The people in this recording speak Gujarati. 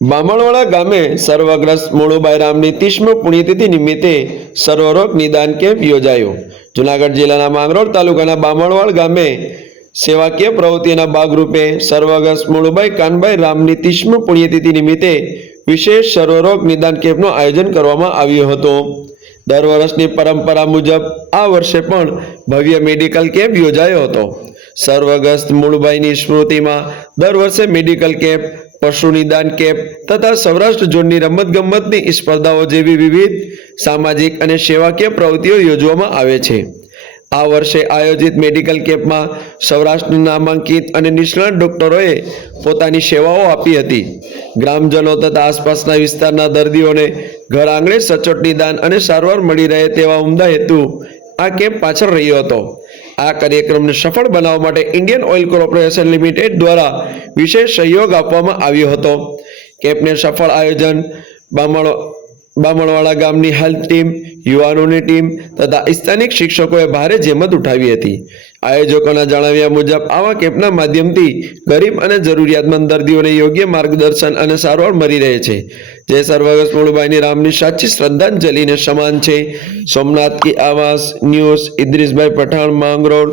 બામણવાડા ગામે સર્વગ્રસ્ત મોળુબાઈ રામની 30મી પુણ્યતિથિ નિમિત્તે સર્વરોગ નિદાન કેમ્પ યોજાયો। જૂનાગઢ જિલ્લાના માંગરોળ તાલુકાના બામણવાડ ગામે સેવાકીય પ્રવૃત્તિના ભાગરૂપે સર્વગ્રસ્ત મોળુબાઈ કાનબાઈ રામની 30મી પુણ્યતિથિ નિમિત્તે વિશેષ સર્વરોગ નિદાન કેમ્પનું આયોજન કરવામાં આવ્યું હતું। દર વર્ષની પરંપરા મુજબ આ વર્ષે પણ ભવ્ય મેડિકલ કેમ્પ યોજાયો હતો। સર્વગ્રસ્ત મોળુબાઈની સ્મૃતિમાં દર વર્ષે મેડિકલ કેમ્પ, પશુ નિદાન કેમ્પ તથા સૌરાષ્ટ્ર ઝોનની રમતગમતની સ્પર્ધાઓ જેવી વિવિધ સામાજિક અને સેવાકીય પ્રવૃત્તિઓ યોજવામાં આવે છે। આ વર્ષે આયોજિત મેડિકલ કેમ્પમાં સૌરાષ્ટ્રના નામાંકિત અને નિષ્ણાત ડોક્ટરોએ પોતાની સેવાઓ આપી હતી। ગ્રામજનો તથા આસપાસના વિસ્તારના દર્દીઓને ઘર આંગણે સચોટ નિદાન અને સારવાર મળી રહે તેવા ઉમદા હેતુ આ કેમ્પ પાછળ રહ્યો હતો। આ કાર્યક્રમને સફળ બનાવવા માટે ઇન્ડિયન ઓઇલ કોર્પોરેશન લિમિટેડ દ્વારા વિશેષ સહયોગ આપવામાં આવ્યો હતો। કેમ્પને સફળ આયોજન બામણવાડા ગામની હેલ્થ ટીમ, યુવાનોની ટીમ તથા સ્થાનિક શિક્ષકોએ ભારે જહેમત ઉઠાવી હતી। આયોજકોના જણાવ્યા મુજબ આવા કેમ્પના માધ્યમથી ગરીબ અને જરૂરિયાતમંદ દર્દીઓને યોગ્ય માર્ગદર્શન અને સારવાર મળી રહે છે, જે સર્વગ્રસ્ત મોળુબાઈની રામની સાચી શ્રદ્ધાંજલિને સમાન છે। સોમનાથ કી આવાસ ન્યૂઝ, ઇદ્રીસભાઈ પઠાણ, માંગરોળ।